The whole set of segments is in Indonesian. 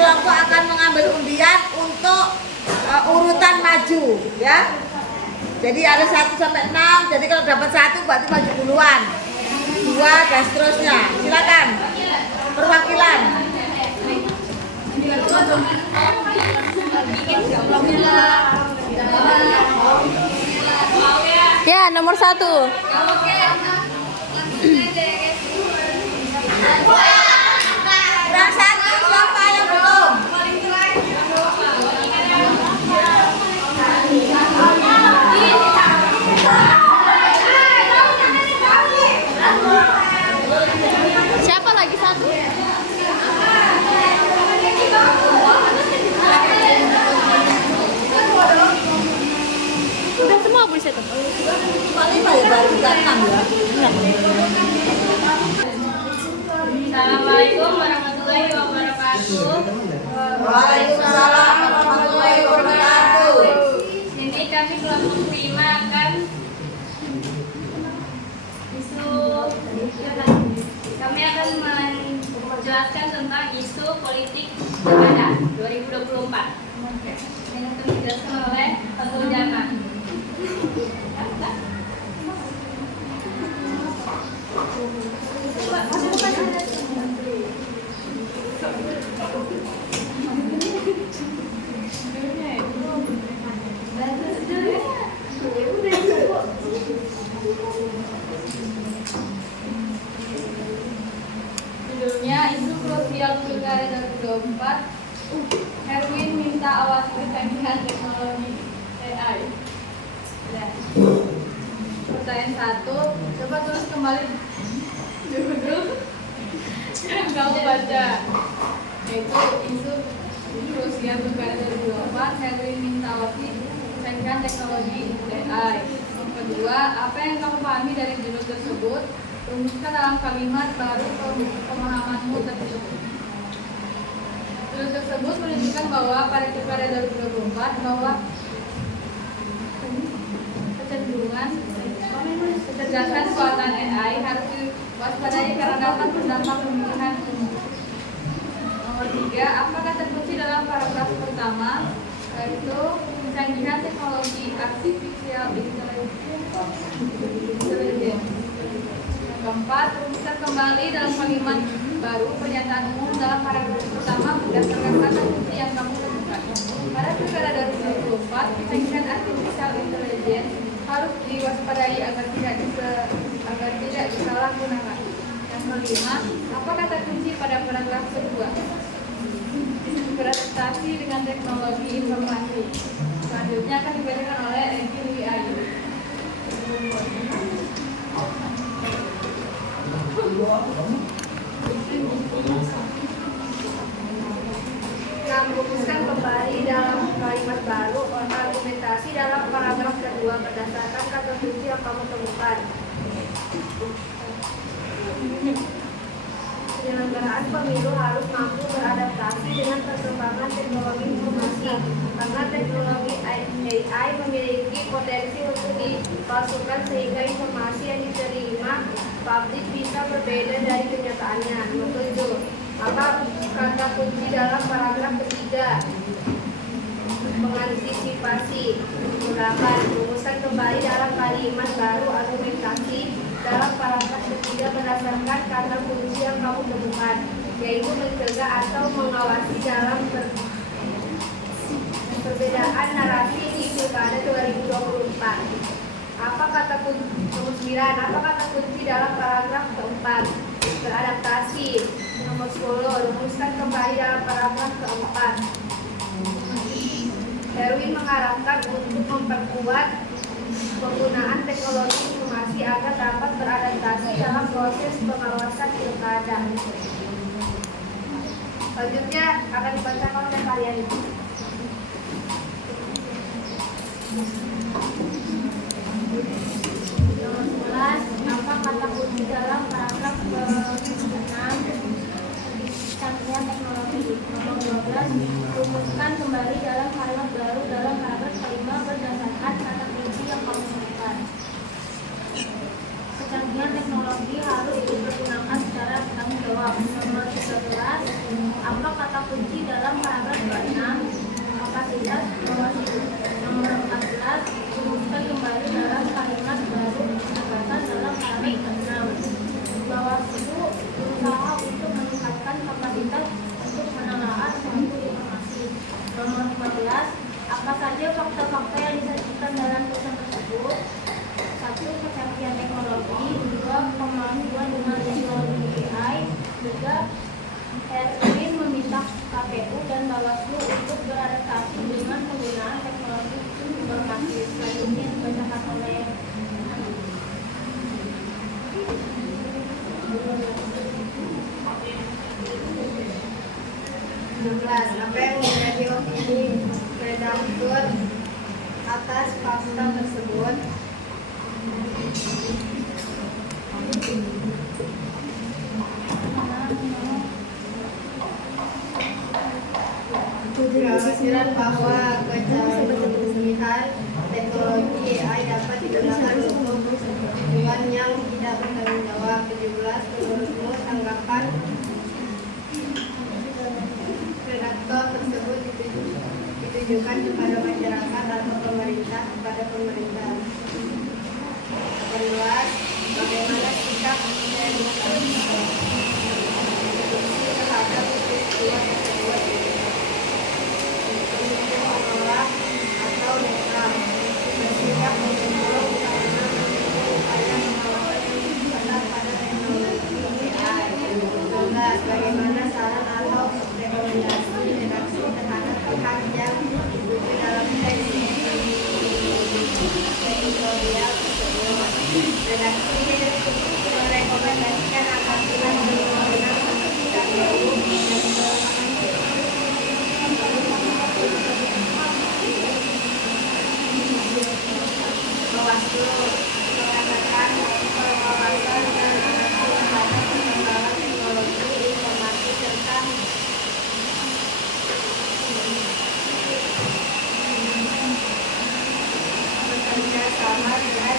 kelompok akan mengambil undian untuk urutan maju, ya. Jadi ada 1 sampai 6. Jadi kalau dapat 1 berarti maju duluan. 2 dan seterusnya. Silakan. Perwakilan. Ya, nomor 1. Yang 1 siapa yang belum? Siapa lagi 1? Udah semua boleh satu. Cuma 5 ya, baru 6 ya. Assalamualaikum warahmatullahi wabarakatuh. Waalaikumsalam warahmatullahi wabarakatuh. Ini kami kelompok 5 akan kami akan menjelaskan tentang isu politik pilkada 2024 yang akan dijelaskan oleh Fatul Jana. Judulnya isu krusial pilkada 2024. Erwin minta awas kecanggihan teknologi AI. Pertanyaan 1, coba tulis kembali judul yang kamu baca, yaitu isu krusial pilkada 2024. Erwin minta awas kecanggihan teknologi AI. Kedua, apa yang kamu pahami dari judul tersebut? Rumuskan dalam kalimat baru pemahamanmu tersebut. Judul tersebut menunjukkan bahwa pada pilkada 2024 bahwa kecenderungan kecerdasan buatan AI harus diwaspadai karena dapat berdampak pemilihan umum. Nomor 3, apa kata kunci dalam paragraf pertama? Yaitu kecanggihan teknologi artificial intelligence. Keempat, rumuskan kembali dalam kalimat baru pernyataan umum dalam paragraf pertama berdasarkan kata kunci yang kamu temukan. Pada pilkada 2024, kecanggihan artificial intelligence harus diwaspadai agar tidak disalahgunakan. Yang kelima, apa kata kunci pada paragraf kedua? Beradaptasi dengan teknologi informasi. Selanjutnya akan dibacakan oleh Engki Dwi Ayu. Rumuskan kembali dalam kalimat baru argumentasi dalam paragraf kedua berdasarkan kata kunci yang kamu temukan. Penyelenggaraan pemilu harus mampu beradaptasi dengan perkembangan teknologi informasi karena teknologi AI memiliki potensi untuk dipalsukan sehingga informasi yang diterima publik bisa berbeda dari kenyataannya. Nomor 7. Apa kata kunci dalam paragraf ketiga? Mengantisipasi. 8. Rumuskan kembali dalam kalimat baru argumentasi dalam paragraf ketiga berdasarkan kata kunci yang kamu temukan, yaitu mencegah atau mengawasi dalam perbedaan narasi di pilkada 2024. Apa kata kunci? Nomor 9. Apa kata kunci dalam paragraf keempat? Beradaptasi. Nomor 10. Rumuskan kembali dalam paragraf keempat. Erwin mengharapkan untuk memperkuat penggunaan teknologi informasi agar dapat beradaptasi dalam proses pengawasan pilkada. Selanjutnya akan dibacakan oleh kalian. Nomor 11, apa kata kunci dalam paragraf ke-6? Canggihan teknologi. Nomor 12, rumuskan kembali dalam kalimat baru dalam paragraf kelima berdasarkan kata kunci yang kamu temukan. Kecanggihan teknologi harus dipergunakan secara bertanggung jawab. Nomor 13, apa kata kunci dirinci dalam paragraf 26. Kapasitas nomor 14 dirumuskan kembali dalam kalimat baru penegasan dalam paragraf 6. Bawaslu berusaha untuk meningkatkan kapasitas untuk menelaah suatu informasi. Nomor 15, apa saja fakta-fakta yang disajikan dalam tulisan tersebut? 1. Kecanggihan teknologi. 2. Kemampuan dengan teknologi AI. 3. Erwin meminta KPU dan Bawaslu untuk beradaptasi dengan penggunaan teknologi informasi. Selanjutnya dibacakan oleh 16. Apa yang menjadi opini redaktur atas fakta tersebut? Kekhawatiran bahwa kecanggihan teknologi AI dapat digunakan untuk tujuan yang tidak bertanggung jawab. 17. Menurutmu tanggapan redaktor tersebut ditujukan kepada masyarakat atau pemerintah? Kepada pemerintah. 18. Bagaimana sikap terhadap peristiwa tersebut? Menolak atau netral, bersikap mendukung karena upaya pengawasan yang benar pada teknologi AI. 19. Bagaimana saran atau rekomendasi redaksi terhadap pihak yang diikuti dalam teks editorial tersebut? Redaksi merekomendasikan agar pihak berwenang dan Bawaslu mengatakan pengawasan dan adaptasi terhadap perkembangan teknologi informasi serta bekerja sama dengan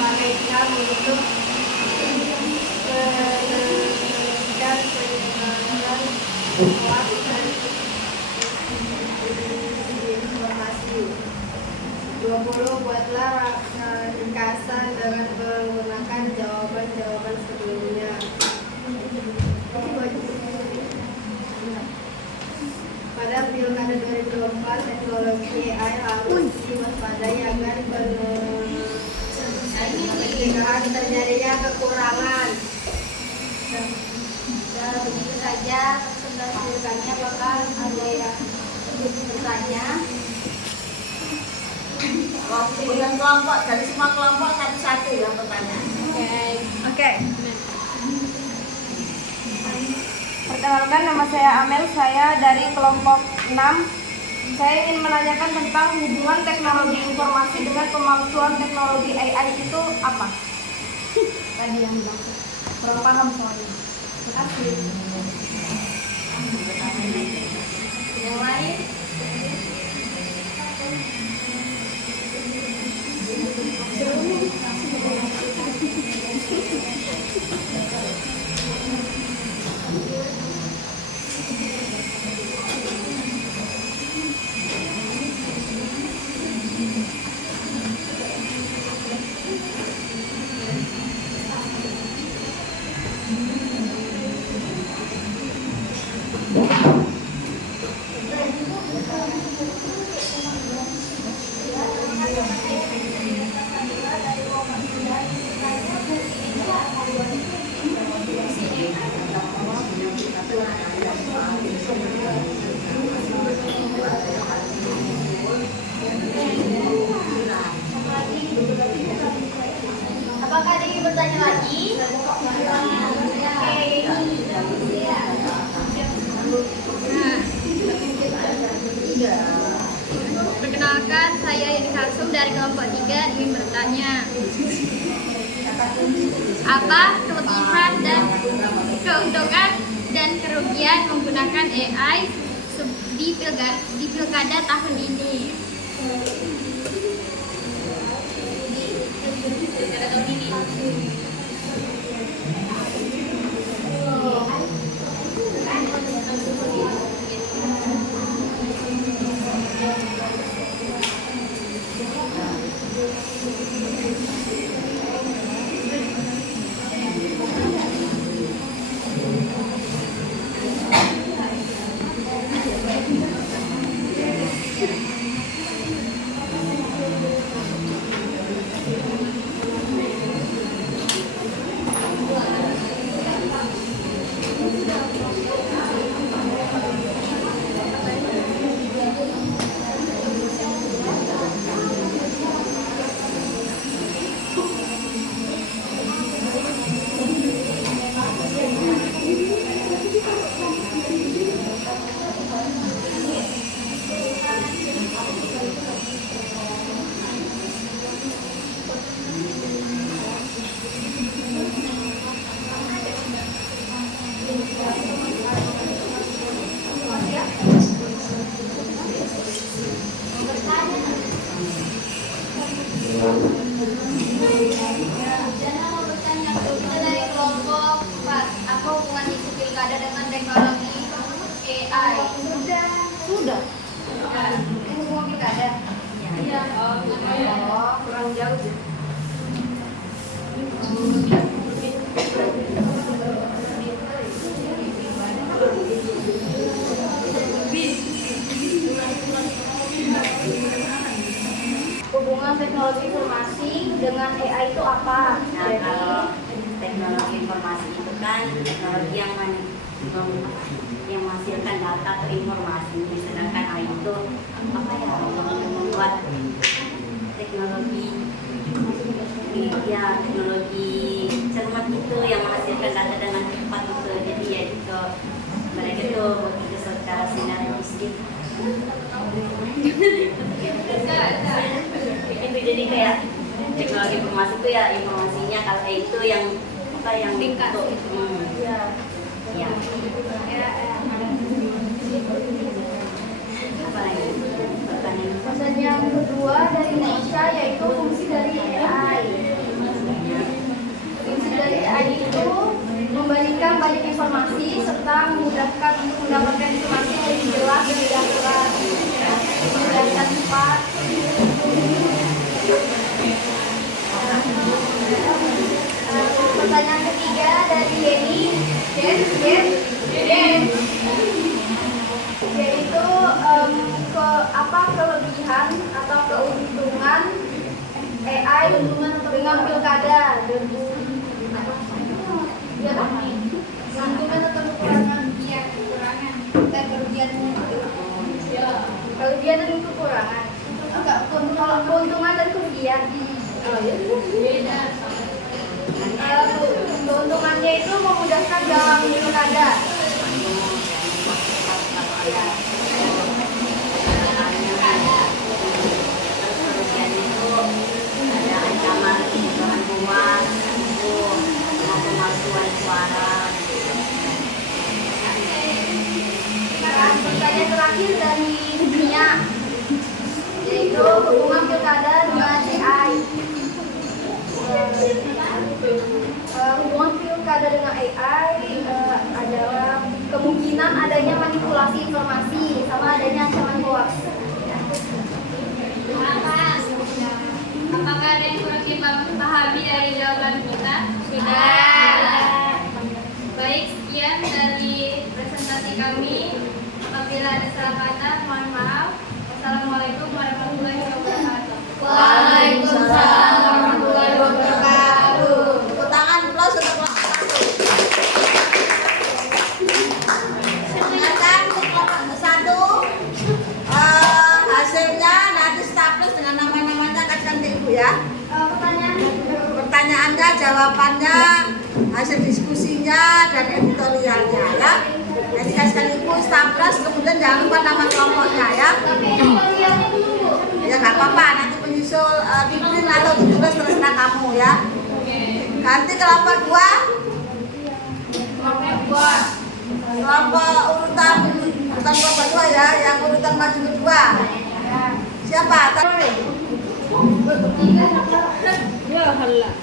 mereka untuk penyelidikan penyebaran hoax dan informasi. 20. Buatlah ringkasan dengan menggunakan jawaban-jawaban sebelumnya. Pada Pilkada 2024, teknologi AI harus diwaspadai agar pencegahan terjadinya kekurangan. Dan begitu saja sebenarnya bakal ada yang bertanya. Kemudian kelompok, dari semua kelompok satu-satu yang bertanya. Oke. Perkenalkan, nama saya Amel, saya dari kelompok 6. Saya ingin menanyakan tentang hubungan teknologi informasi dengan kemampuan teknologi AI itu apa? Tadi yang bilang, belum paham soalnya. Terima kasih. Yang lain? Apakah ada yang bertanya lagi? Perkenalkan, saya Yeni Kalsum dari kelompok 3 ingin bertanya. Apa kelebihan dan keuntungan dan kerugian menggunakan AI di pilkada tahun ini? AI. Sudah. Ini hubungan pilkada. Iya. Oh, kurang jauh sih. Hubungan teknologi informasi dengan AI itu apa? Nah, kalau teknologi informasi itu kan teknologi yang menghasilkan data atau informasi, sedangkan AI itu apa ya, membuat teknologi teknologi cermat itu yang menghasilkan data dengan cepat itu. Jadi ya itu mereka itu bekerja secara sinergis gitu. Itu jadi kayak teknologi informasi itu ya informasinya, kalau itu yang apa yang Ringkas. Ya. Apa lagi pertanyaan? Pertanyaan kedua dari Nisha yaitu fungsi dari AI. Fungsi dari AI itu memberikan banyak informasi serta memudahkan untuk mendapatkan informasi yang lebih jelas dan tidak akurat, memudahkan cepat. Pertanyaan ketiga dari Yeni, yaitu kelebihan atau keuntungan AI dengan pilkada. Ya kan? Keuntungan atau kekurangan? Iya, kekurangan. Dan kerugian. Kelebihan dan kekurangan. Enggak, kalau keuntungan dan kerugian. Keuntungannya itu memudahkan dalam pilkada. Kerugian itu ada ancaman kebocoran uang, pemalsuan suara. Dan pertanyaan terakhir dari dunia, yaitu hubungan pilkada dengan AI. Hubungan pilkada dengan AI adalah kemungkinan adanya manipulasi informasi sama adanya ancaman hoax. Apakah ada yang kurang dipahami dari jawaban kita? Tidak. Baik, sekian dari presentasi kami. Apabila ada salah kata, mohon maaf. Wassalamualaikum warahmatullahi wabarakatuh. Waalaikumsalam warahmatullahi wabarakatuh. Tepuk tangan plus untuk Silakan untuk kelompok satu. Hasilnya nanti staples dengan nama-namanya kasihkan ke ibu ya. Pertanyaannya, jawabannya, hasil diskusinya dan editorialnya ya. Nanti kasihkan ibu staples, kemudian jangan lupa nama kelompoknya ya. Ya nggak apa-apa, nanti menyusul di print atau ditulis terserah kamu ya. Ganti kelompok dua. Kelompok urutan bukan kelompok dua ya, yang urutan maju kedua. Siapa? Ya halah.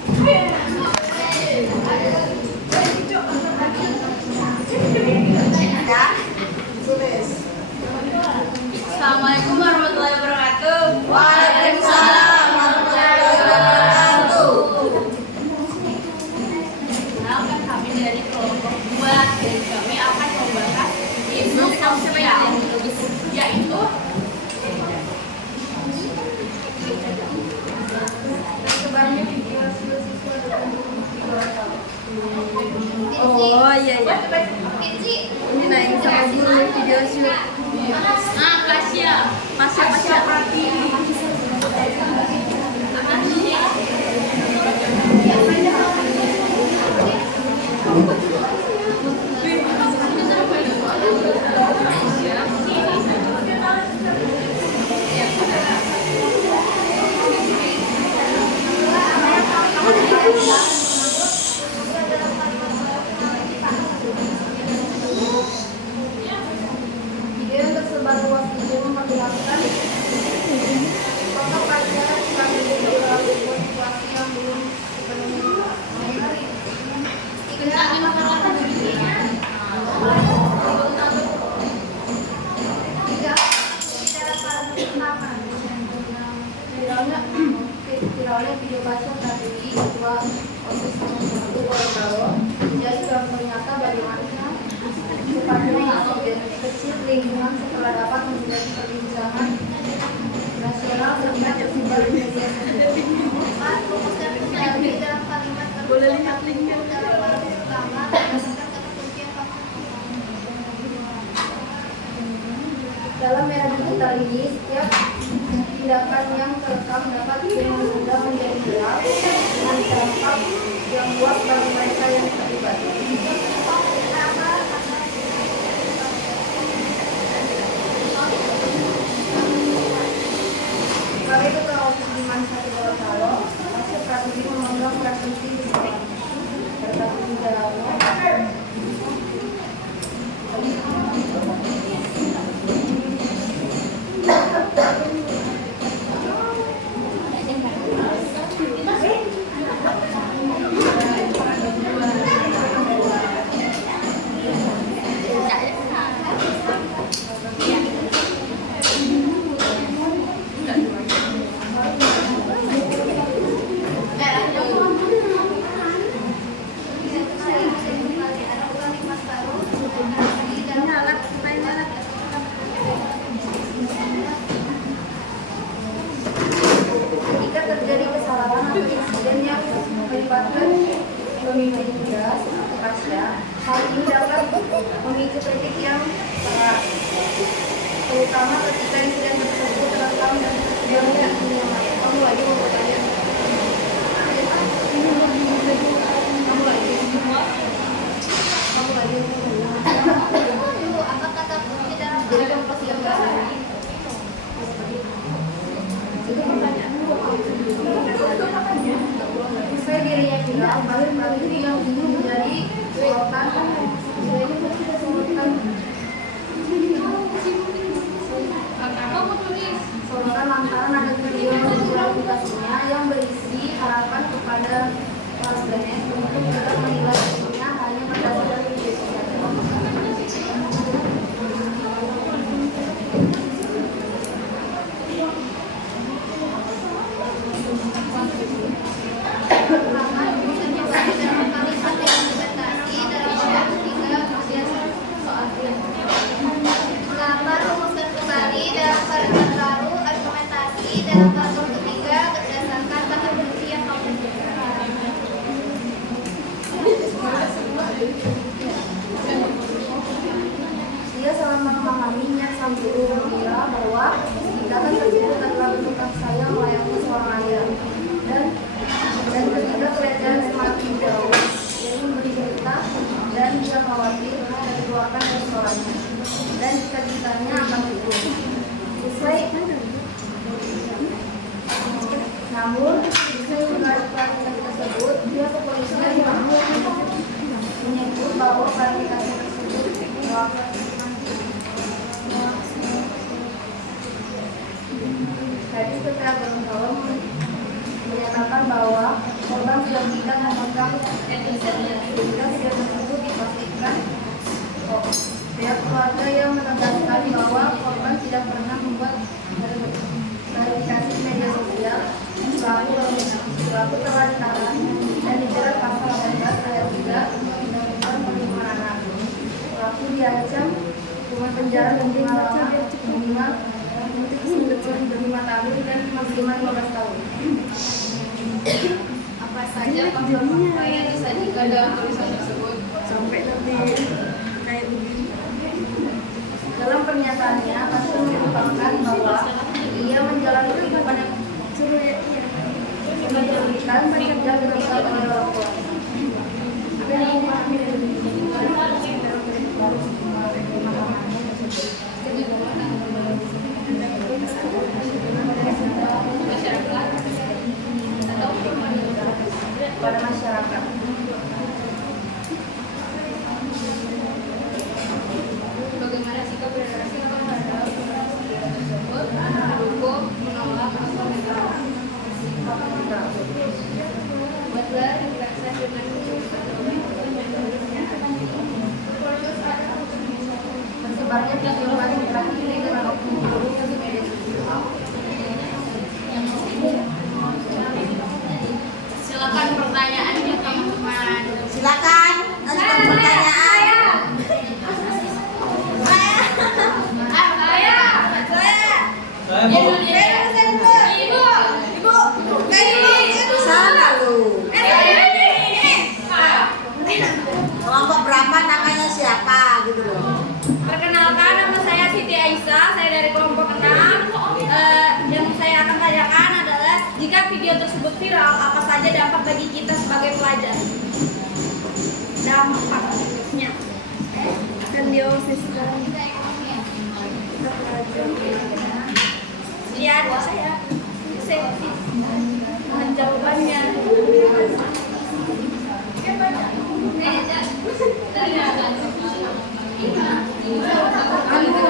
Ya, tulis. Assalamualaikum warahmatullahi wabarakatuh. Waalaikumsalam warahmatullahi wabarakatuh. Kenalkan kami dari kelompok 2 dan kami akan membahas isu sosial, yaitu Oh iya iya. Ini naik sama guru video shoot. Pasya Pratiwi. Video yang tersebar luas ini memperlihatkan sosok raja sebagai situasi yang belum dipenuhi. Pasha tadi Ketua OSIS nomor 1 Gorontalo. Jadi ternyata bagaimana sepanjang objek kecil lingkungan setelah dapat menjadi perbincangan nasional serta tersebar di media sosial. Rumuskan kembali dalam kalimat Boleh lihat linknya. dalam baris pertama berdasarkan kata kunci yang kamu Dalam era digital ini, setiap tindakan yang terekam dapat dengan mudah menjadi viral dengan dampak yang luas bagi mereka yang terlibat. Sebagai Ketua OSIS di Mansati Gorontalo, masih strategi memegang peran penting di sini. Terdapat di dalamnya jika terjadi kesalahan atau insiden yang melibatkan pemimpin tugas atau Pasha, hal ini dapat memicu kritik yang keras, terutama ketika insiden tersebut terekam dan tersebar di dunia maya. Kamu lagi mau bertanya? Kamu lagi dulu apa kata kunci dalam jadi kamu pasti yang nggak itu pertanyaan saya dirinya bilang bahwa itu yang dulu menjadi sorotan sorotan lantaran ada video klarifikasinya yang berisi harapan kepada warganet untuk tidak menilai dirinya hanya berdasarkan video pertama rumuskan kembali dalam kalimat yang argumentasi dalam bab 3 kebiasaan soal Pertama, rumuskan kembali dalam kalimat baru argumentasi dalam bab 3 berdasarkan kata kunci yang kamu tentukan. Dia sangat memahaminya sambil mengira bahwa tindakan tersebut adalah bentuk kasih sayang layaknya seorang ayah dan ketika kelihatan semakin jauh dia memberi cerita dan dia khawatir dikeluarkan restorannya dan jika ditanya akan tutup. Usai namun usai klarifikasi tersebut pihak kepolisian menyebut bahwa klarifikasi tersebut Gadis Putra Gorontalo menyatakan bahwa korban sudah tidak memegang sehingga video tersebut dipastikan. Pihak keluarga yang menegaskan bahwa korban tidak pernah membuat klarifikasi di media sosial. Pelaku telah ditahan dan dijerat pasal 18 ayat 3 Undang-Undang Perlindungan Anak. Pelaku diancam hukuman penjara minimal 5 tahun dan maksimal 15 tahun. Apa saja pasal-pasal yang disajikan dalam tulisan tersebut? Sampai nanti kayak begini. Dalam pernyataannya, Pasha mengungkapkan bahwa ia menjalani kehidupan yang kesulitan sejak ditinggal oleh orang tua. Pada masyarakat. Bagaimana sikap redaksi terhadap tersebut? Mendukung, menolak, atau netral? Butler merasa dengan Sana lu. Kelompok berapa, namanya siapa gitu loh. Perkenalkan, nama saya Siti Aisyah, saya dari kelompok 6. Yang saya akan tanyakan adalah jika video tersebut viral, apa saja dampak bagi kita sebagai pelajar? Dampaknya grandiosis dan lihat saya seksi menjawabannya.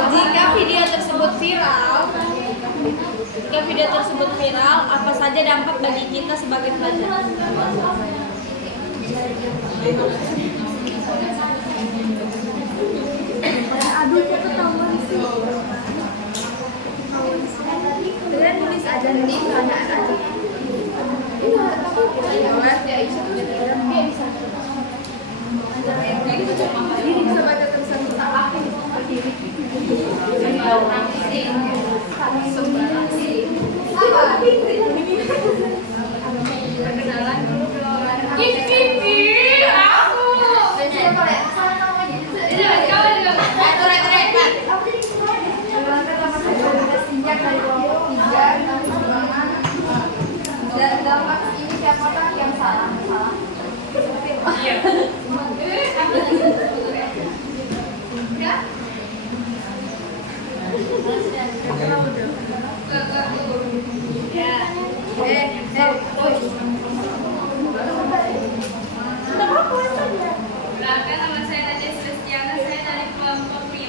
Jika video tersebut viral, apa saja dampak bagi kita sebagai pelajar? Aduh, kita ketahuan sih. Kalian tulis aja nih, pertanyaan aja. Jadi bisa baca tulisan aku berdiri. Perkenalan dulu dong. Dari kelompok 3 dan dampak ini siapa yang salah? Iya. Perkenalkan, nama saya Nadia Celestiana, saya dari kelompok 5.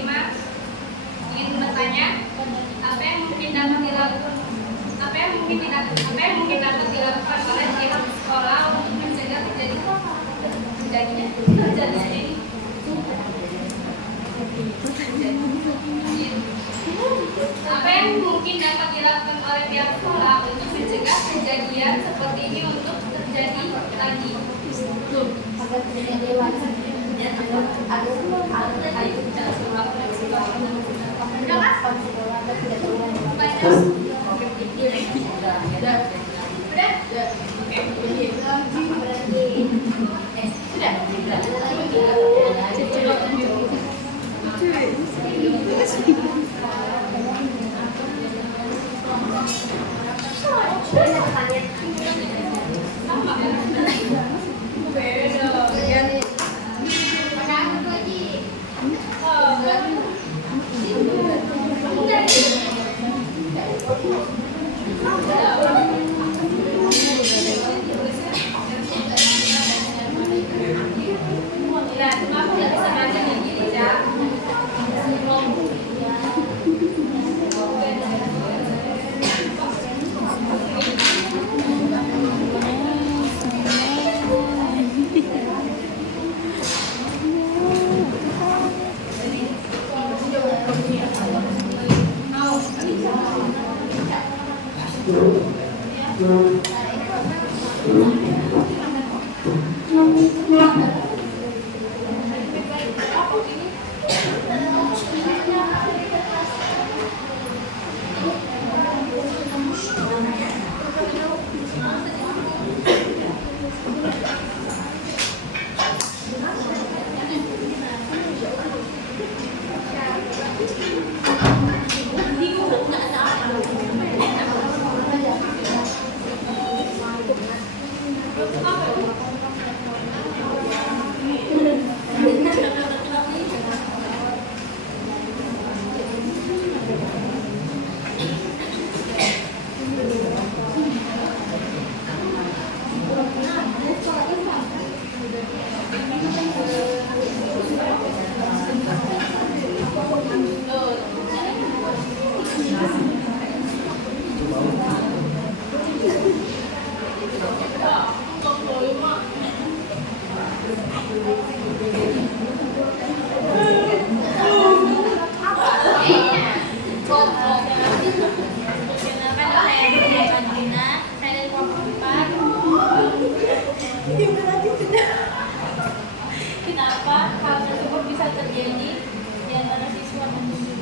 Ingin bertanya, apa yang mungkin dapat dilakukan oleh pihak sekolah untuk mencegah terjadinya ini? Apa yang mungkin dapat dilakukan oleh pihak sekolah untuk mencegah kejadian seperti ini untuk terjadi lagi? Kenapa hal tersebut bisa terjadi di antara siswa dan guru?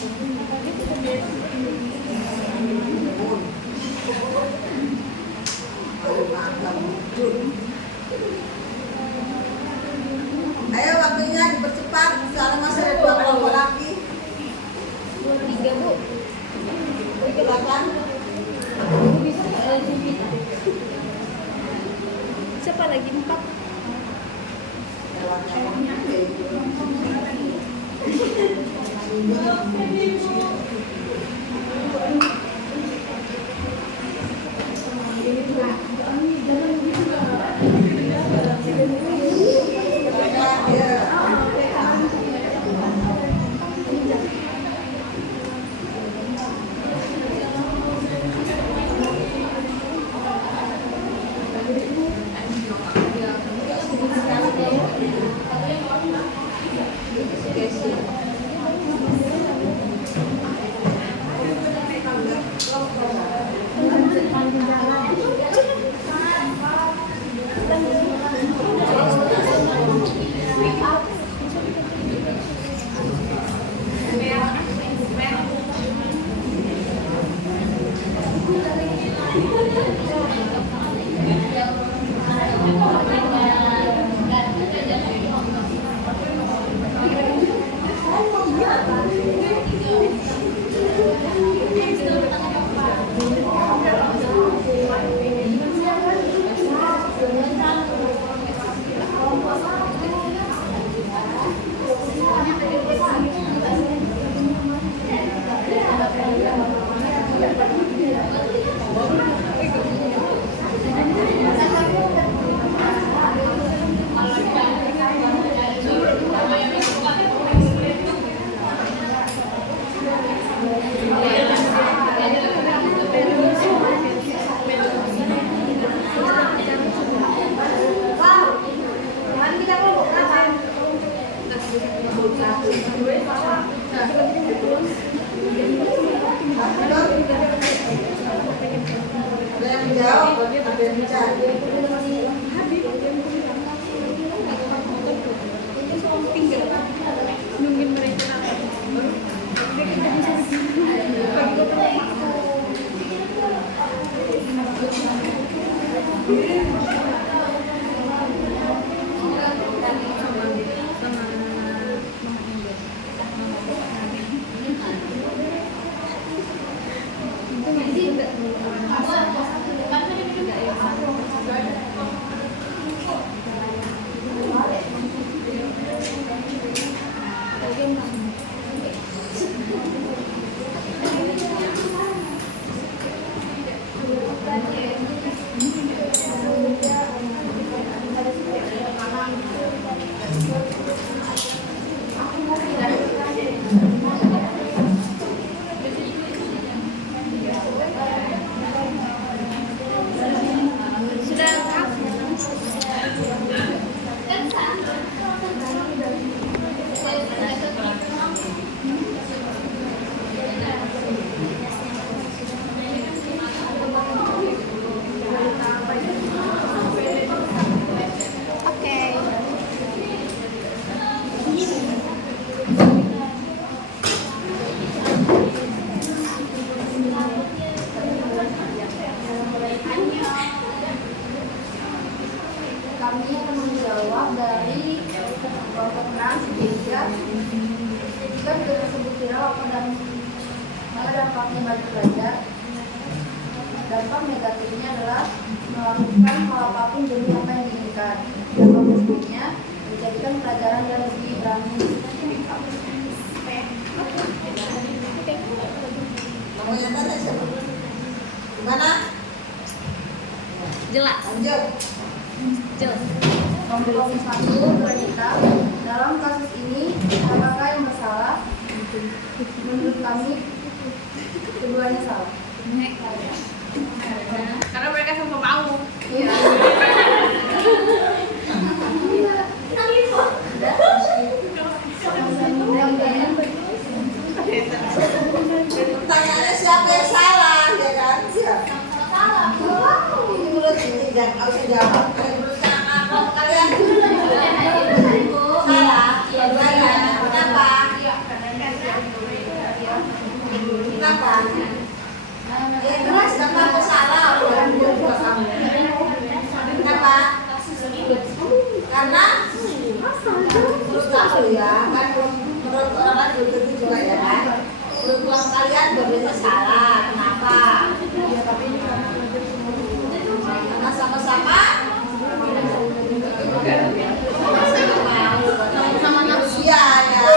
Ayo waktunya dipercepat, soalnya masih ada 2 kelompok lagi. 3 Bu. Silakan. Siapa lagi 4? Ada yang jawab, ada yang bicara. Kami akan menjawab dari kelompok 6 Indonesia. Jika video tersebut viral, apa dan mana dampaknya bagi pelajar? Dampak negatifnya adalah melakukan hal apapun demi apa yang diinginkan. Dampak positifnya menjadikan pelajaran yang lebih berani. Namanya tadi siapa? Gimana? Jelas. Lanjut. Jelas. Kelompok 1 wanita. Dalam kasus ini, apakah yang bersalah? Menurut kami, keduanya salah. Karena mereka sama mau. Iya. Pertanyaannya siapa yang salah, ya kan? Siapa? Salah. Ini menurut ini jangan kau usah jawab. Menurut kalian salah. Kenapa? menurut kamu ya, kan menurut orang lain belum tentu juga ya kan. Menurut kalian berbeda salah, kenapa? Karena sama-sama sama manusia ya.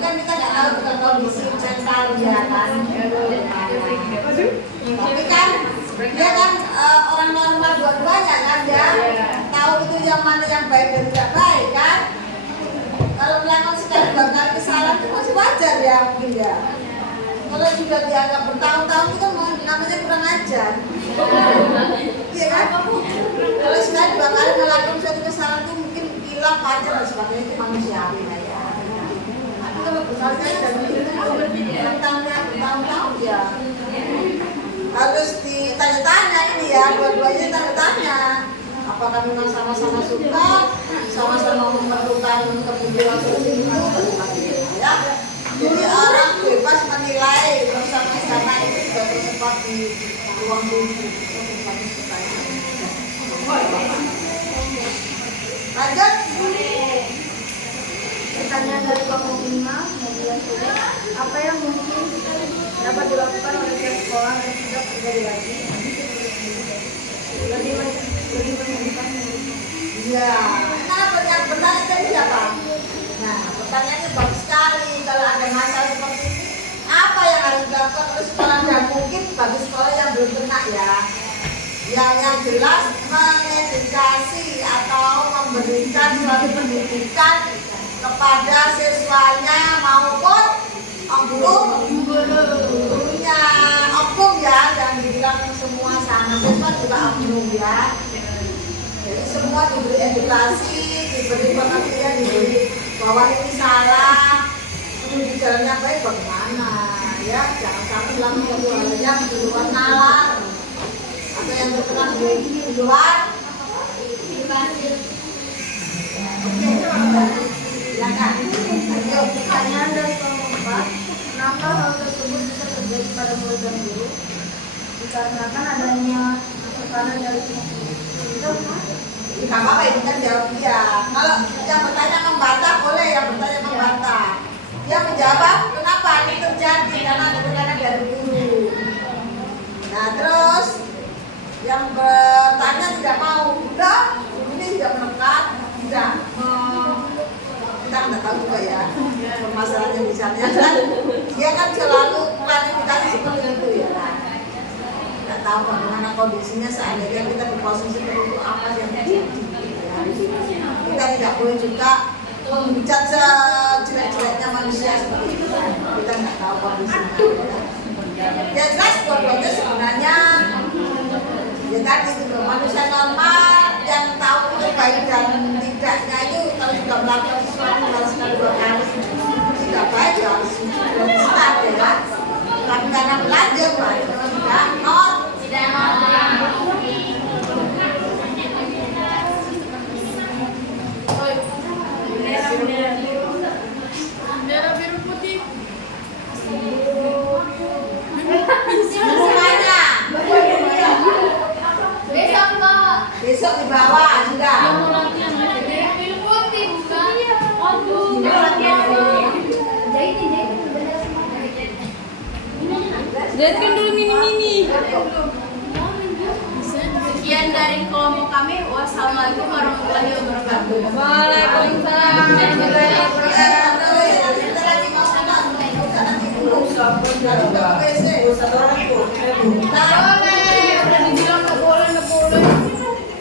Kan kita nggak tahu dengan kondisi mental ya kan. Tapi kan dia kan orang normal dua-duanya kan ya. Tahu itu yang mana yang baik dan tidak baik kan. Kalau melakukan sekali dua kali kesalahan itu masih wajar ya mungkin ya. Kalau juga dianggap bertahun-tahun itu namanya kurang ajar. Iya kan? Kalau sekali dua kali melakukan suatu kesalahan itu mungkin hilang wajar dan sebagainya itu manusiawi lah ya. Tapi kalau berkali-kali dan bertahun-tahun ya harus ditanya-tanya ini ya, dua-duanya tanya-tanya. Apakah memang sama-sama suka, sama-sama memerlukan kebutuhan seperti itu, ya. Jadi orang bebas menilai bersama-sama itu sudah tersebar di ruang publik. Lanjut. Pertanyaan dari kelompok 5, media sosial. Apa yang mungkin dapat dilakukan oleh pihak sekolah dan tidak terjadi lagi? Lebih menentukan. Iya. Nah, pertanyaan tadi siapa? Nah, pertanyaannya bagus sekali. Kalau ada masalah seperti ini, apa yang harus dilakukan oleh sekolah dan mungkin bagi sekolah yang belum kena ya? Yang jelas mengedukasi atau memberikan suatu pendidikan kepada siswanya maupun gurunya. Oknum ya, jangan dibilang semua sama siswa juga oknum ya. Jadi semua diberi edukasi, diberi pengertian, diberi bahwa ini salah, menuju jalan yang baik bagaimana ya. Jangan sampai melakukan suatu hal yang di luar nalar atau yang berkenan di luar. Silakan. Ayo. Pertanyaan dari kelompok 4, kenapa hal tersebut bisa terjadi pada murid dan guru? Dikarenakan adanya tekanan dari pihak Tidak apa-apa, ini kan jawab dia. Kalau yang bertanya membantah boleh, yang bertanya membantah. Dia menjawab kenapa ini terjadi karena ada tekanan dari guru. Nah terus yang bertanya tidak mau, udah ini tidak menekan, tidak kita nggak tahu juga ya permasalahannya misalnya kan dia kan selalu klarifikasi seperti itu ya. Nggak tahu bagaimana kondisinya seandainya kita di posisi itu apa yang terjadi ya. Kita tidak boleh juga menghujat sejelek-jeleknya manusia seperti itu kan. Kita nggak tahu kondisinya ya jelas dua-duanya sebenarnya ya tadi itu manusia normal yang tahu itu baik dan tidaknya itu kalau sudah melakukan sesuatu harus sekali dua kali tidak baik ya harus start ya kan. Tapi karena belajar baik tidak Bendera biru putih. semuanya besok di bawah sudah. Bendera biru putih bukan? Aduh. Jadikan dulu mini-mini. Sekian dari kelompok kami. Wassalamualaikum warahmatullahi wabarakatuh. Waalaikumsalam warahmatullahi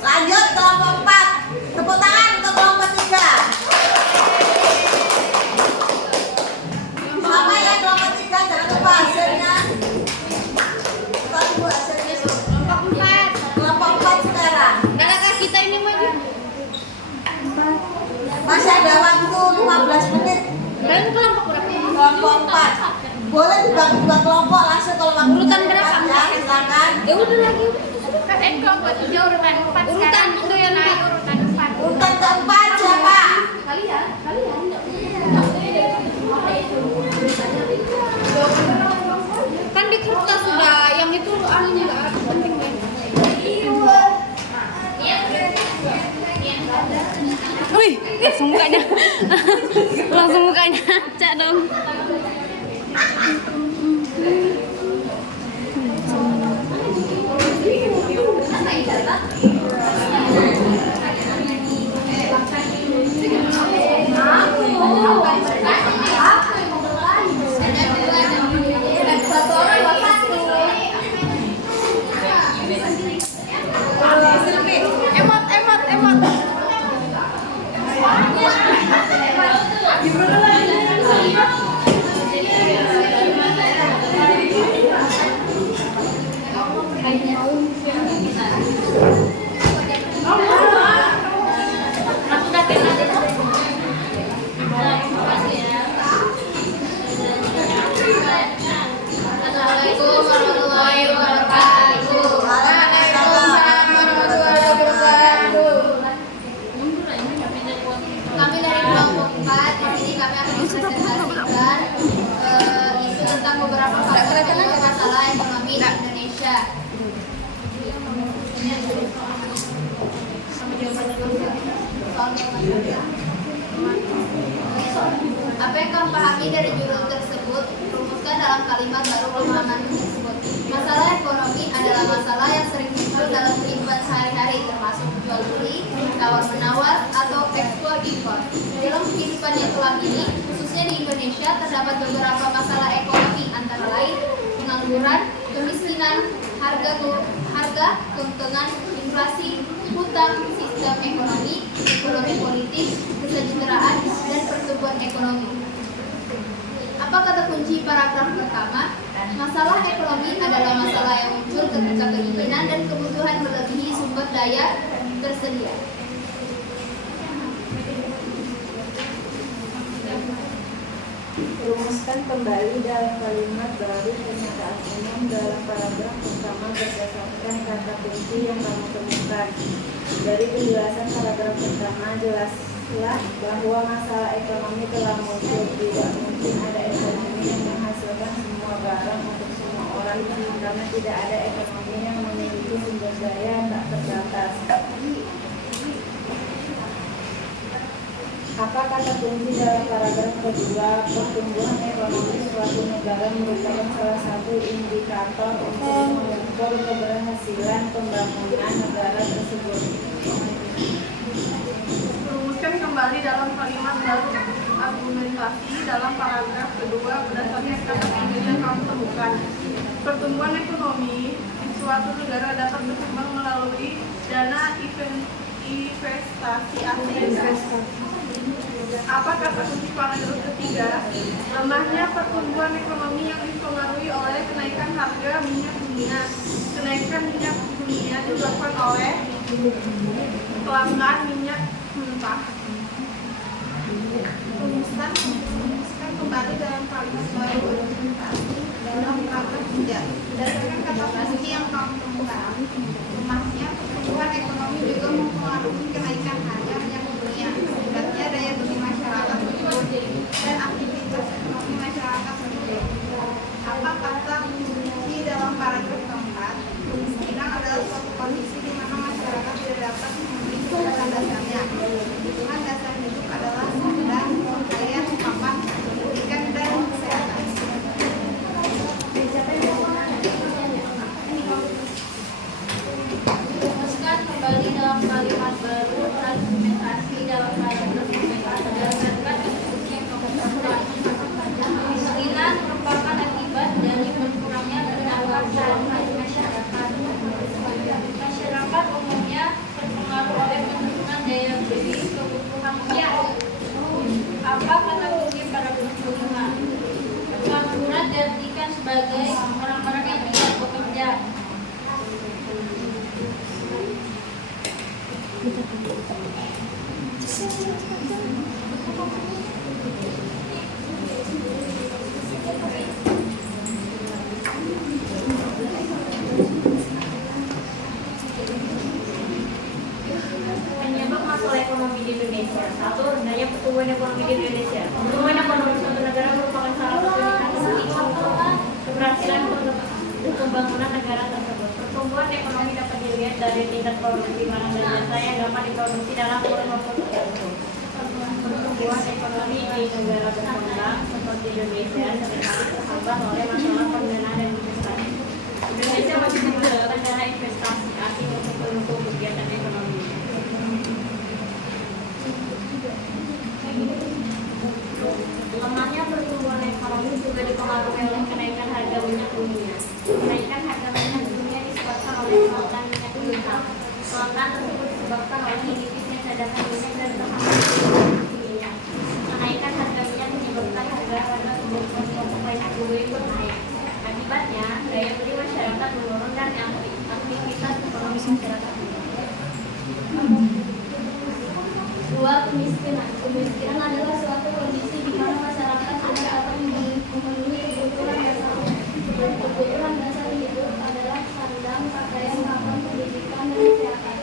Lanjut kelompok 4. Tepuk tangan untuk kelompok 3. Sama ya kelompok 3, jangan lupa hasilnya. Tadi Bu hasilnya kelompok 4 sekarang. Kakak kita ini maju. Masih ada waktu 15 menit. Kalian kelompok berapa? Kelompok 4. Boleh dibagi dua kelompok langsung kalau waktu Urutan berapa? ya, silakan. Ya udah lagi. Kelompok 3 urutan 4 Urutan itu yang naik. urutan 4. Urutan keempat siapa? Kalian. Kan di kertas sudah, yang itu anunya nggak ada penting kan? Wih, langsung mukanya. Langsung mukanya Cak dong. Assalamualaikum warahmatullahi wabarakatuh. Waalaikumsalam warahmatullahi wabarakatuh. Kami dari kelompok 4, di sini kami akan mempresentasikan isu tentang beberapa faktor masalah ekonomi di Indonesia. Apa yang kamu pahami dari judul tersebut? Rumuskan dalam kalimat baru pemahaman tersebut. Masalah ekonomi adalah masalah yang sering muncul dalam kehidupan sehari-hari, termasuk jual beli, tawar menawar, atau ekspor impor. Dalam kehidupan yang telah ini, khususnya di Indonesia, terdapat beberapa masalah ekonomi, antara lain pengangguran, kemiskinan, harga, keuntungan, inflasi, hutang, sistem ekonomi politik, kesejahteraan, dan pertumbuhan ekonomi. Apa kata kunci paragraf pertama? Masalah ekonomi adalah masalah yang muncul ketika keinginan dan kebutuhan melebihi sumber daya tersedia. Rumuskan kembali dalam kalimat baru pernyataan umum dalam paragraf pertama berdasarkan kata kunci yang kamu temukan. Dari penjelasan paragraf pertama, jelaslah bahwa masalah ekonomi telah muncul. Tidak mungkin ada ekonomi yang menghasilkan semua barang untuk semua orang, karena tidak ada ekonomi yang memiliki sumber daya yang tak terbatas. Apa kata kunci dalam paragraf kedua? Pertumbuhan ekonomi suatu negara merupakan salah satu indikator untuk mengukur keberhasilan pembangunan negara tersebut. Rumuskan kembali dalam kalimat baru argumentasi dalam paragraf kedua berdasarkan kata kunci yang kamu temukan. Pertumbuhan ekonomi di suatu negara dapat berkembang melalui dana investasi asing. Apa kata kunci paragraf ketiga? Lemahnya pertumbuhan ekonomi yang dipengaruhi oleh kenaikan harga minyak dunia. Kenaikan minyak dunia disebabkan oleh kelangkaan minyak mentah. Rumuskan kembali dalam kalimat baru argumentasi dalam paragraf 3. Berdasarkan kata kunci yang kamu temukan, lemahnya pertumbuhan ekonomi juga mempengaruhi kenaikan harga minyak dunia. Akibatnya daya beli masyarakat menurun dan aktivitas ekonomi masyarakat menurun. Apa kata kunci dalam paragraf keempat? Kemiskinan adalah suatu kondisi di mana masyarakat tidak dapat memenuhi kebutuhan dasarnya. Kebutuhan dasar hidup adalah sandang, pakaian, papan, pendidikan, dan kesehatan. Rumuskan kembali dalam kalimat baru argumentasi dalam paragraf berdasarkan kata kunci yang kamu temukan. Kemiskinan merupakan akibat dari berkurangnya pendapatan masyarakat. Masyarakat umumnya terpengaruh oleh penurunan daya beli kebutuhan pokok. Apa kata kunci paragraf kelima? Pengangguran diartikan sebagai orang-orang yang tidak bekerja. Penyebab masalah ekonomi di Indonesia. Satu, rendahnya pertumbuhan ekonomi di Indonesia. Pertumbuhan ekonomi suatu negara merupakan salah satu indikator keberhasilan pembangunan negara tersebut. Pertumbuhan ekonomi dapat dilihat dari tingkat produksi barang dan jasa yang dapat diproduksi dalam kurun waktu tertentu. Pertumbuhan ekonomi di negara berkembang seperti Indonesia seringkali terhambat oleh masalah pendanaan dan investasi. Indonesia masih membutuhkan dana investasi asing untuk mendukung kegiatan ekonomi. Lemahnya pertumbuhan ekonomi juga dipengaruhi oleh kenaikan harga minyak dunia. Kenaikan harga minyak dunia disebabkan oleh kelangkaan minyak mentah. Kelangkaan tersebut disebabkan oleh minimisnya cadangan minyak dan terhambatnya minyak. Kenaikan harga minyak menyebabkan harga kebutuhan pokok lainnya juga ikut naik. Akibatnya, daya beli masyarakat menurun dan aktivitas ekonomi masyarakat menurun. Dua, kemiskinan. Kemiskinan adalah suatu kondisi di mana masyarakat tidak dapat memenuhi kebutuhan dasar. Kebutuhan dasar hidup adalah sandang, pakaian, makan, pendidikan, dan kesehatan.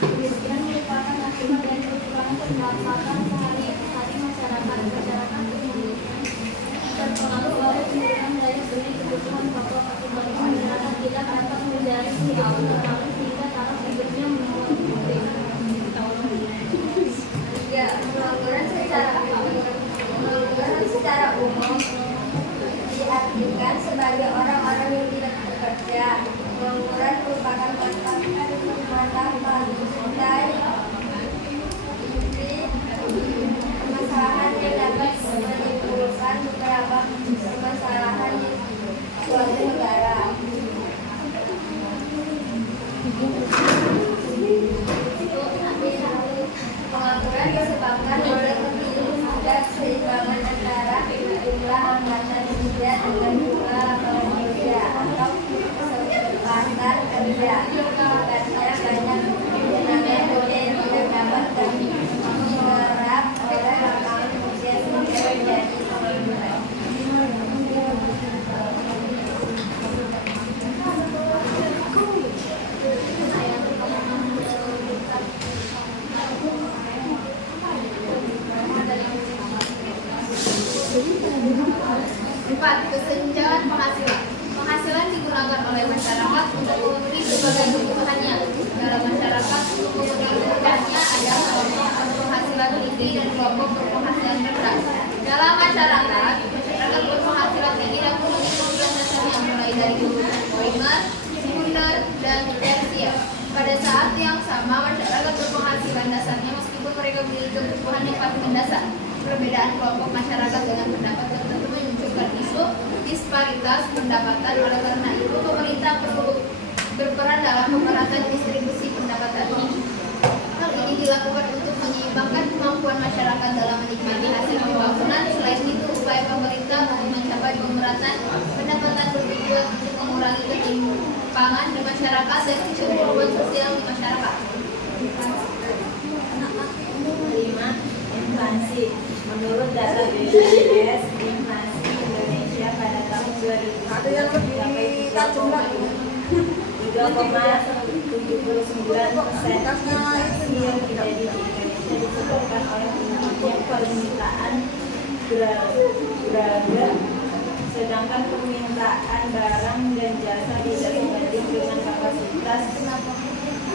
Kemiskinan merupakan akibat dari kekurangan pendapatan sehari-hari masyarakat. Masyarakat terpengaruh oleh penurunan daya beli kebutuhan pokok. Akibatnya masyarakat tidak dapat menjalani kehidupan normal sehingga taraf hidupnya menurun. Ya, pengangguran secara umum diartikan sebagai orang-orang yang tidak bekerja. Pengangguran merupakan mata rantai permasalahan yang dapat menimbulkan beberapa permasalahan di suatu negara. Pengangguran disebabkan oleh ketidakseimbangan antara jumlah angkatan kerja dengan jumlah lapangan kerja atau kesempatan kerja. Akibatnya banyak tenaga kerja yang tidak dapat menyerap oleh lapangan kerja sehingga terjadi pengangguran. Empat, kesenjangan penghasilan. Penghasilan digunakan oleh masyarakat untuk memenuhi berbagai kebutuhannya. Dalam masyarakat, untuk memenuhi kebutuhannya ada kelompok berpenghasilan tinggi dan kelompok berpenghasilan rendah. Dalam masyarakat berpenghasilan tinggi dan memenuhi kebutuhan dasarnya mulai dari kebutuhan primer, sekunder, dan tersier. Pada saat yang sama, masyarakat berpenghasilan dasarnya meskipun mereka memiliki kebutuhan yang paling mendasar. Perbedaan kelompok masyarakat dengan pendapat tertentu memunculkan isu disparitas pendapatan. Oleh karena itu, pemerintah perlu berperan dalam pemerataan distribusi pendapatan ini. Hal ini dilakukan untuk menyeimbangkan kemampuan masyarakat dalam menikmati hasil pembangunan. Selain itu, upaya pemerintah untuk mencapai pemerataan pendapatan bertujuan untuk mengurangi ketimpangan di masyarakat dan isu perubahan sosial di masyarakat. 5. Inflasi. Menurut data BPS, inflasi Indonesia pada tahun 2000 Ada yang lebih tajam lagi. 3,79%. Inflasi yang terjadi di Indonesia disebabkan oleh menurunnya permintaan beragam, sedangkan permintaan barang dan jasa tidak sebanding dengan kapasitas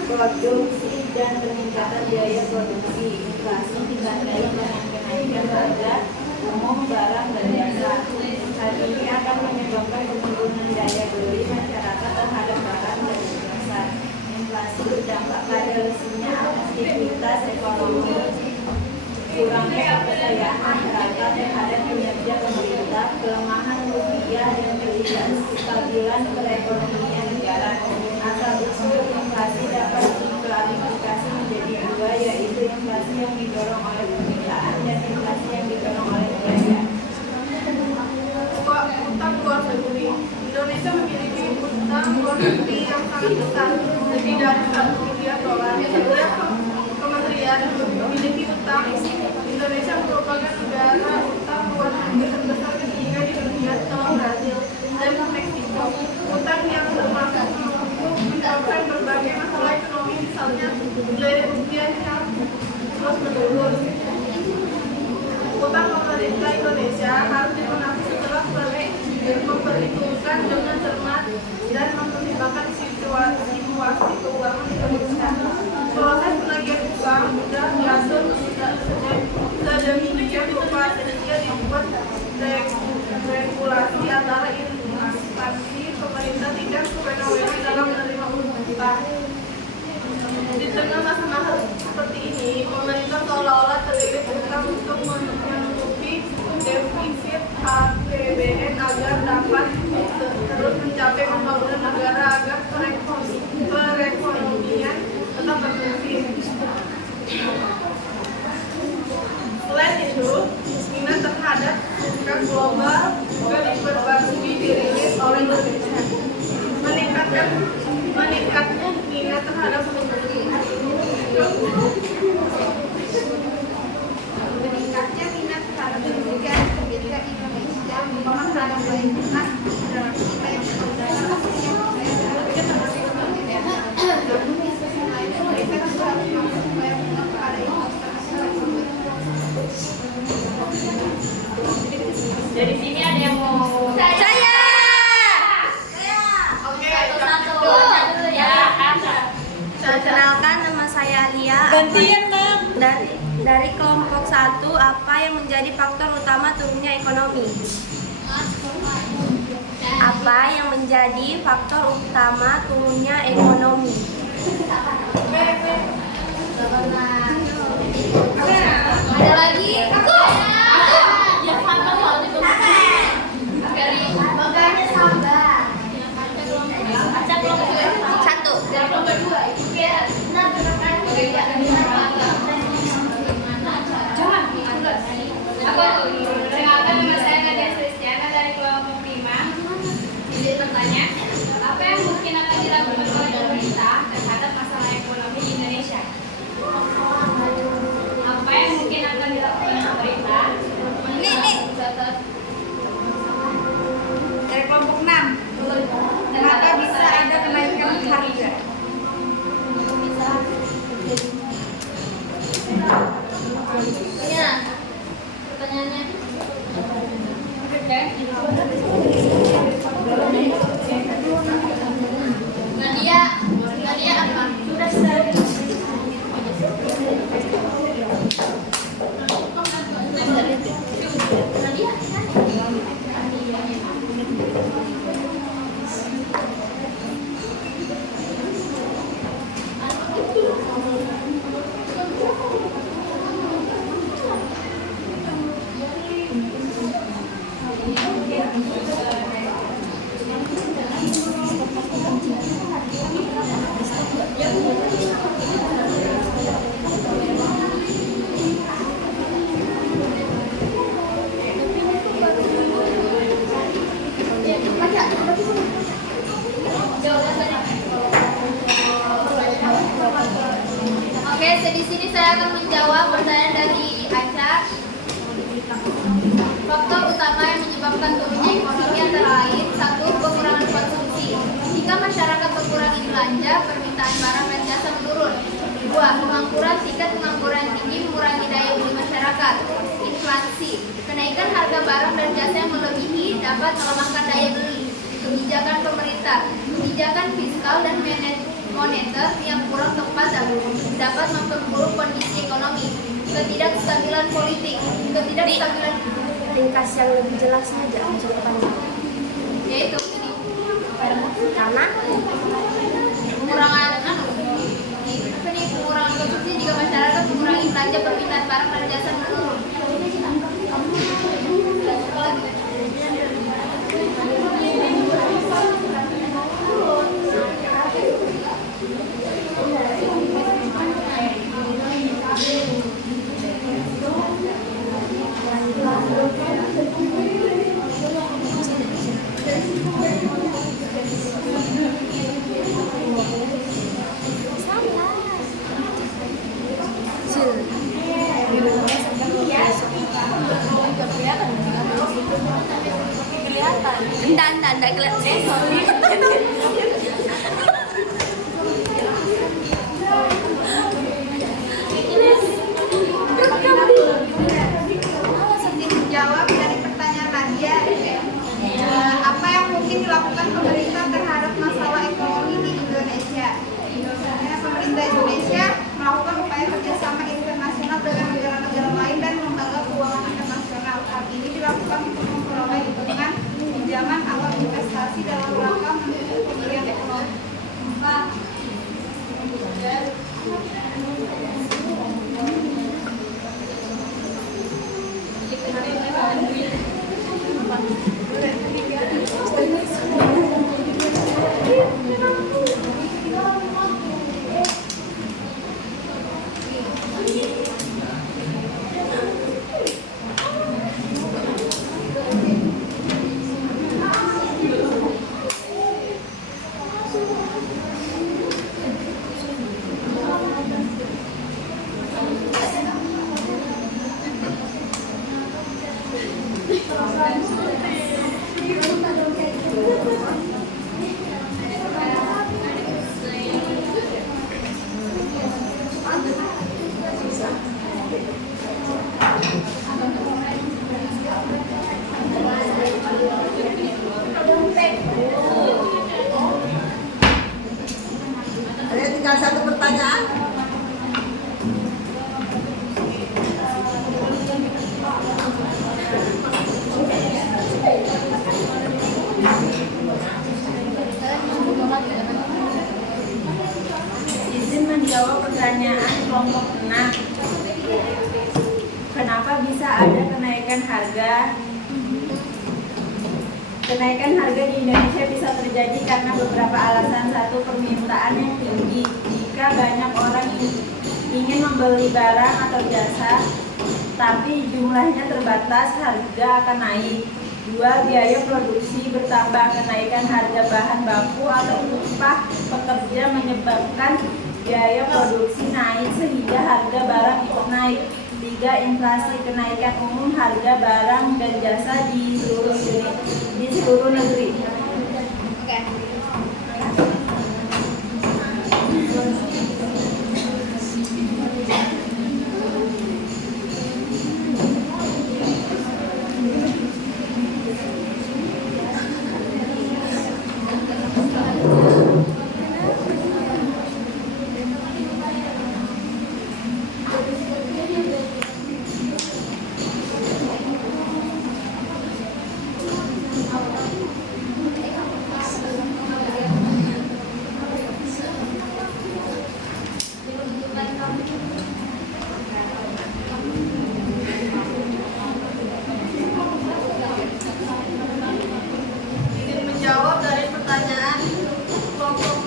produksi dan peningkatan biaya produksi. Inflasi ditandai dengan kenaikan harga umum barang dan jasa. Hal ini akan menyebabkan penurunan daya beli masyarakat terhadap barang dan jasa. Inflasi berdampak pada lesunya aktivitas ekonomi, kurangnya kepercayaan masyarakat terhadap kinerja pemerintah, kelemahan rupiah, dan ketidakstabilan perekonomian negara. Asal-usul inflasi dapat diklarifikasi menjadi dua, yaitu inflasi yang didorong oleh permintaan dan inflasi yang didorong oleh belanja. Utang luar negeri. Indonesia memiliki utang luar negeri yang sangat besar, lebih dari $1 miliar. Setiap kementerian memiliki utang. Indonesia merupakan negara utang luar negeri terbesar ketiga di dunia setelah Brazil dan Meksiko. Utang yang termasuk menyebabkan berbagai masalah ekonomi, misalnya nilai rupiah yang terus menurun. Utang pemerintah Indonesia harus dilunasi setelah memperhitungkan dengan cermat dan mempertimbangkan situasi keuangan Indonesia. Proses penagihan utang sudah diatur sejak Sedemikian rupa sehingga dibuat regulasi antara instansi pemerintah tidak sewenang-wenang dalam menerima utang. Di tengah masa-masa seperti ini, pemerintah seolah-olah terlilit utang untuk menutupi defisit APBN agar dapat terus mencapai pembangunan negara agar perekonomian tetap berfungsi. Selain itu, minat terhadap tingkat global juga diperbarui dirilis oleh Indonesia. Meningkatnya minat terhadap Meningkatnya minat terhadap pendidikan ketika Indonesia memegang kualitas dalam kita yang Dari sini ada yang mau Saya. Satu dulu ya. Perkenalkan, nama saya Lia. Gantian, Nak. Dari kelompok 1, apa yang menjadi faktor utama turunnya ekonomi? Apa yang menjadi faktor utama turunnya ekonomi? Ada lagi? Aku. yang sama soal itu. makanya sabar. Acak kelompok berapa? 1. Kelompok 2. Perkenalkan, nama saya Nadia Kristiana dari kelompok 5. Jadi bertanya, apa yang mungkin akan dilakukan oleh pemerintah terhadap masalah ekonomi di Indonesia? Apa yang mungkin akan dilakukan pemerintah? Dari kelompok 6. Kenapa bisa ada kenaikan harga? Iya. Pertanyaannya. Nadia apa? Oke, di sini saya akan menjawab pertanyaan dari Aca. Faktor utama yang menyebabkan turunnya ekonomi antara lain: 1. Pengurangan konsumsi. Jika masyarakat mengurangi belanja, permintaan barang dan jasa menurun. 2. Pengangguran. Tingkat pengangguran tinggi mengurangi daya beli masyarakat. Inflasi. Kenaikan harga barang dan jasa yang melebihi dapat melemahkan daya beli. Kebijakan pemerintah. Kebijakan fiskal dan moneter yang kurang tepat dapat memperburuk kondisi ekonomi. Ketidakstabilan politik. Ketidakstabilan Ringkas yang lebih jelas saja jawabannya. yaitu ini Karena pengurangan pengurangan konsumsi jika masyarakat mengurangi belanja, permintaan barang dan jasa menurun. enggak kelihatan. Jawab dari pertanyaan Nadia, apa yang mungkin dilakukan pemerintah terhadap masalah ekonomi di Indonesia? Pemerintah Indonesia melakukan upaya kerjasama internasional dengan negara-negara lain dan Ada tinggal satu pertanyaan. Izin menjawab pertanyaan kelompok 6. Kenapa bisa ada kenaikan harga? Kenaikan harga di Indonesia bisa terjadi karena beberapa alasan. Satu, permintaan yang tinggi. Jika banyak orang ingin membeli barang atau jasa, tapi jumlahnya terbatas, harga akan naik. Dua, biaya produksi bertambah. Kenaikan harga bahan baku atau upah pekerja menyebabkan biaya produksi naik sehingga harga barang ikut naik. Tiga, inflasi. Kenaikan umum harga barang dan jasa di seluruh negeri. Izin menjawab dari pertanyaan kelompok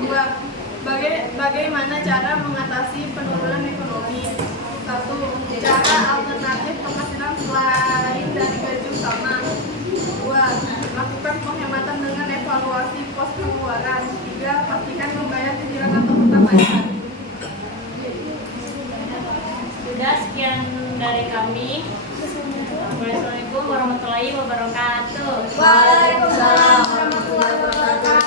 2. Bagaimana cara mengatasi penurunan ekonomi? 1. Cara alternatif penghasilan selain dari gaji utama. 2. Lakukan penghematan dengan evaluasi pos pengeluaran. 3. Pastikan membayar cicilan atau hutang lainnya. Sudah, sekian dari kami. Assalamualaikum warahmatullahi wabarakatuh. Waalaikumsalam warahmatullahi wabarakatuh.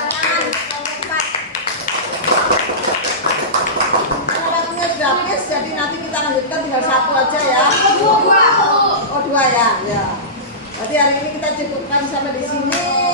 Waktunya sudah habis, jadi nanti kita lanjutkan tinggal satu aja ya. Oh, dua ya. Ya. Berarti hari ini kita cukupkan sampai di sini.